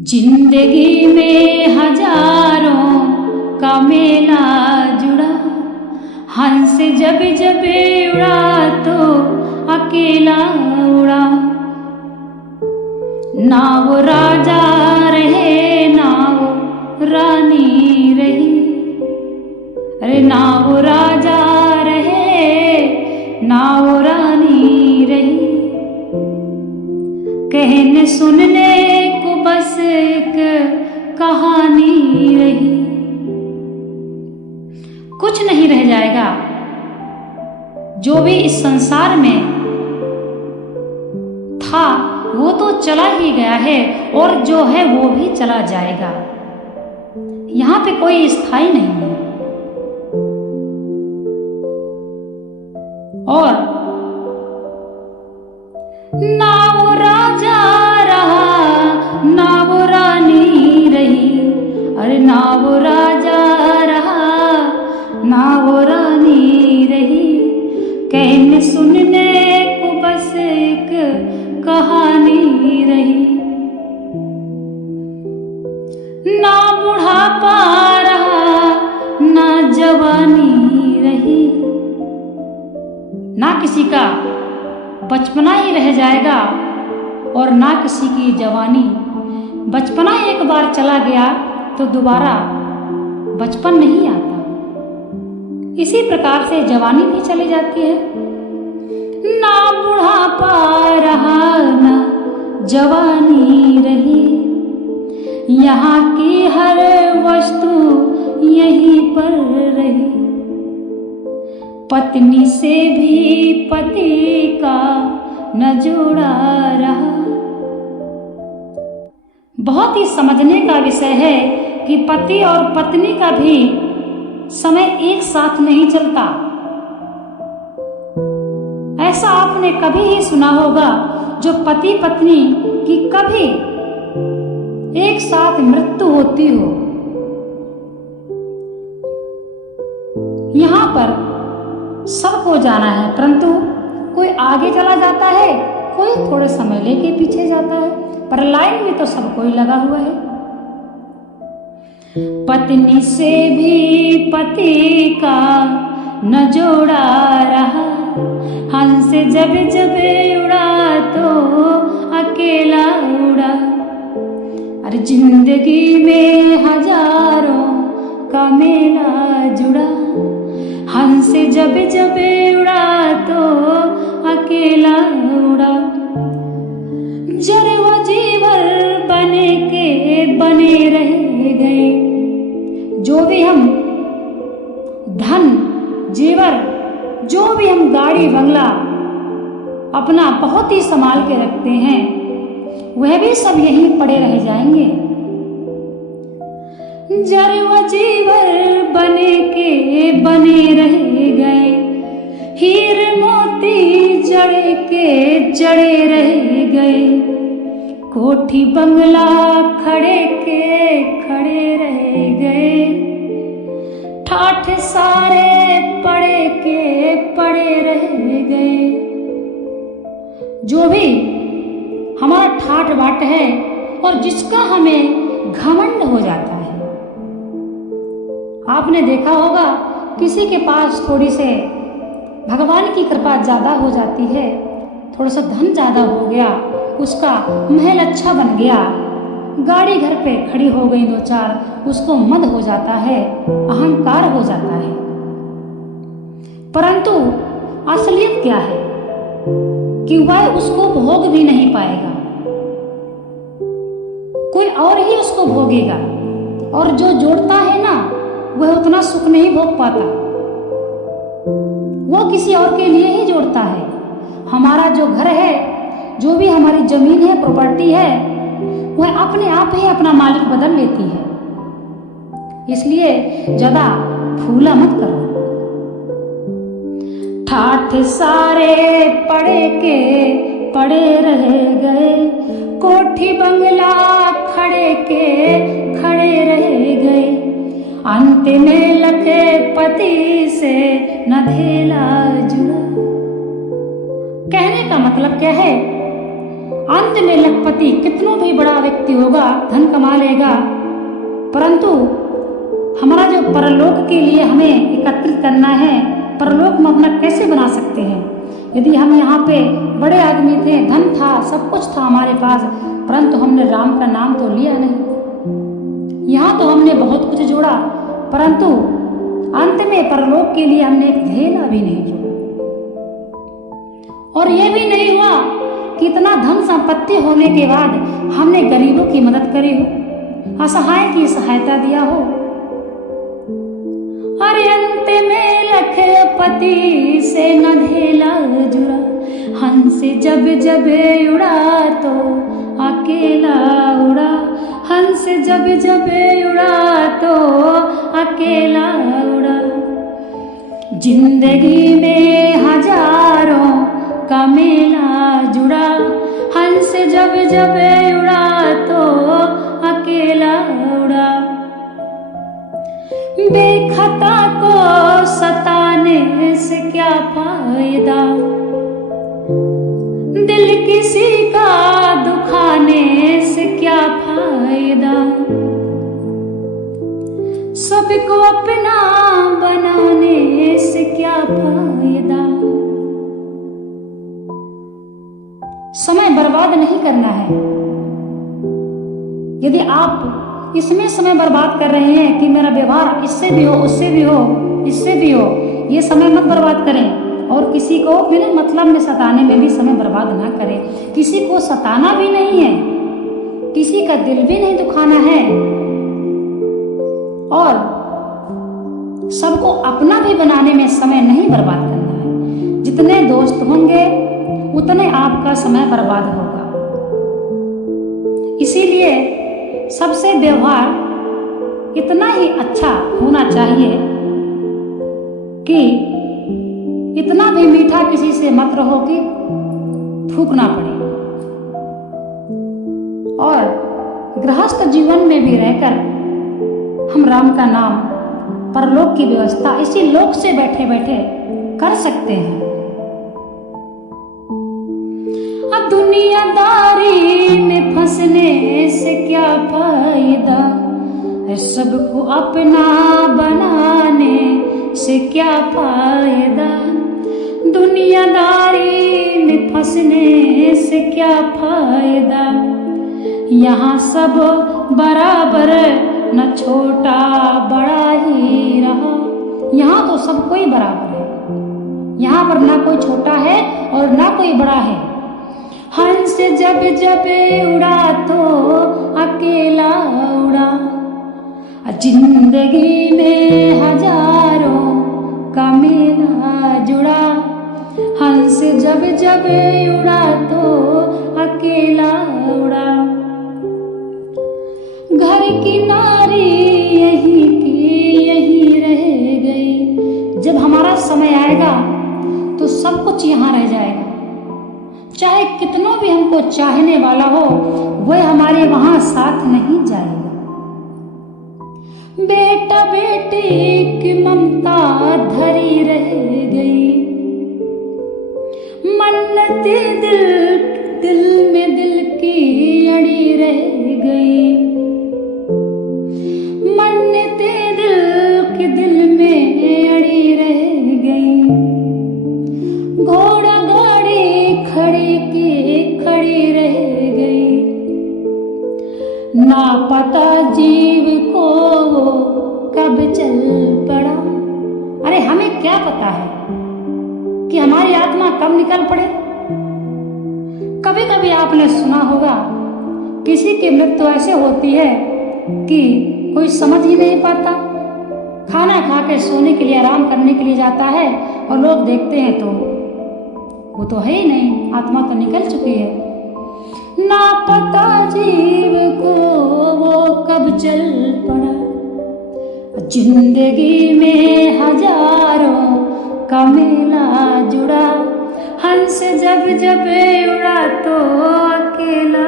जिंदगी में हजारों का मेला जुड़ा, हंस जब जब उड़ा तो अकेला उड़ा। ना वो राजा रहे ना वो रानी रही, अरे ना वो राजा रहे ना वो रानी रही। कहने सुनने को बस एक कहानी रही। कुछ नहीं रह जाएगा, जो भी इस संसार में था वो तो चला ही गया है, और जो है वो भी चला जाएगा। यहां पे कोई स्थायी नहीं है। और ना वो राजा रहा ना वो रानी रही, अरे ना वो राजा रहा ना वो रानी रही। कहने सुनने को बस एक कहानी रही। ना बुढ़ापा रहा ना जवानी रही, ना किसी का बचपना ही रह जाएगा और ना किसी की जवानी। बचपना एक बार चला गया तो दोबारा बचपन नहीं आता। इसी प्रकार से जवानी भी चली जाती है। ना बुढ़ापा रहा ना जवानी रही, यहाँ की हर वस्तु यहीं पर रही। पत्नी से भी पति का न जोड़ा रहा। बहुत ही समझने का विषय है कि पति और पत्नी का भी समय एक साथ नहीं चलता। ऐसा आपने कभी ही सुना होगा जो पति पत्नी की कभी एक साथ मृत्यु होती हो। यहाँ पर सबको जाना है, परंतु कोई आगे चला जाता है, कोई थोड़े समय लेके पीछे जाता है, पर लाइन में तो सबको ही लगा हुआ है। पत्नी से भी पति का न जोड़ा रहा, हंस जब जब उड़ा तो अकेला उड़ा। अरे जिंदगी में हजारों का मेला जुड़ा, हंस जब जब उड़ा तो अकेला उड़ा। जरवा जीवर बने के बने रह गए। जो भी हम धन जीवर, जो भी हम गाड़ी बंगला अपना बहुत ही संभाल के रखते हैं, वह भी सब यहीं पड़े रह जाएंगे। जरवा जीवर बने के बने रह गए, हीर मोती जड़े के जड़े रह गए। कोठी बंगला खड़े के खड़े रह गए, ठाठ सारे पड़े के पड़े रह गए। जो भी हमारा ठाठ बाट है और जिसका हमें घमंड हो जाता है। आपने देखा होगा किसी के पास थोड़ी से भगवान की कृपा ज्यादा हो जाती है, थोड़ा सा धन ज्यादा हो गया, उसका महल अच्छा बन गया, गाड़ी घर पे खड़ी हो गई दो चार, उसको मद हो जाता है, अहंकार हो जाता है। परंतु असलियत क्या है कि वह उसको भोग भी नहीं पाएगा, कोई और ही उसको भोगेगा। और जो जोड़ता है ना, वह उतना सुख नहीं भोग पाता, वो किसी और के लिए ही जोड़ता है। हमारा जो घर है, जो भी hamaरी जमीन है, प्रॉपर्टी है, वह अपने आप ही अपना मालिक बदल लेती है। इसलिए ज्यादा फूला मत करो। ठाठ सारे पड़े के पड़े रह गए, कोठी बंगला खड़े के खड़े रह गए। अंत में लखे पति से न धेला जुड़ा। कहने का मतलब क्या है? अंत में लखपति कितनों भी बड़ा व्यक्ति होगा, धन कमा लेगा, परंतु हमारा जो परलोक के लिए हमें एकत्रित करना है, परलोक में अपना कैसे बना सकते हैं? यदि हम यहाँ पे बड़े आदमी थे, धन था, सब कुछ था हमारे पास, परंतु हमने राम का नाम तो लिया नहीं। यहाँ तो हमने बहुत कुछ जोड़ा, परंतु अंत में परलोक के लिए हमने एक ढेला भी नहीं जोड़ा। और यह भी नहीं हुआ कि इतना धन संपत्ति होने के बाद हमने गरीबों की मदद करी हो, असहाय की सहायता दिया हो। अरे अंत में लखपति से न ढेला जुड़ा, हंस जब जब उड़ा तो अकेला उड़ा, हंस जब जब उड़ा तो अकेला उड़ा। जिंदगी में हजारों का मेला जुड़ा, हंस जब जब उड़ा तो अकेला उड़ा। बेखता को सताने से क्या फायदा, दिल किसी का दुखाने से क्या फायदा। सबको अपना बनाने से क्या फायदा। समय बर्बाद नहीं करना है। यदि आप इसमें समय बर्बाद कर रहे हैं कि मेरा व्यवहार इससे भी हो, उससे भी हो, इससे भी हो, ये समय मत बर्बाद करें। और किसी को बिना मतलब में सताने में भी समय बर्बाद ना करें। किसी को सताना भी नहीं है, किसी का दिल भी नहीं दुखाना है, और सबको अपना भी बनाने में समय नहीं बर्बाद करना है। जितने दोस्त होंगे उतने आपका समय बर्बाद होगा। इसीलिए सबसे व्यवहार इतना ही अच्छा होना चाहिए कि इतना भी मीठा किसी से मत रहो कि थूकना पड़े। और गृहस्थ जीवन में भी रहकर हम राम का नाम, परलोक की व्यवस्था इसी लोक से बैठे बैठे कर सकते हैं। अब दुनियादारी में फंसने से क्या फायदा, सबको अपना बनाने से क्या फायदा। दुनियादारी में फंसने से क्या फायदा। यहाँ सब बराबर न छोटा बड़ा ही रहा। यहाँ तो सब कोई बराबर है, यहाँ पर ना कोई छोटा है और ना कोई बड़ा है। हंस जब जब उड़ा तो अकेला उड़ा। जिंदगी में हजारों का मेला जुड़ा, हंस जब जब उड़ा तो अकेला उड़ा। घर की नारी यही की यही रह गई। जब हमारा समय आएगा तो सब कुछ यहाँ रह जाएगा। चाहे कितना भी हमको चाहने वाला हो, वह हमारे वहां साथ नहीं जाएगा। बेटा बेटी की ममता धरी रह गई। मन्नते दिल में दिल की अड़ी रह गई। मन्नते दिल में अड़ी रह गई। घोड़ा गाड़ी खड़ी की खड़ी रह गई। ना पता जीव को वो कब चल पड़ा। अरे हमें क्या पता है कि हमारी आत्मा कब निकल पड़े। कभी कभी आपने सुना होगा किसी की मृत्यु ऐसे होती है कि कोई समझ ही नहीं पाता। खाना खा के सोने के लिए, आराम करने के लिए जाता है और लोग देखते हैं तो वो तो है ही नहीं, आत्मा तो निकल चुकी है। ना पता जीव को वो कब चल पड़ा। जिंदगी में हजारों का मेला जुड़ा, हंस जब जब उड़ा तो अकेला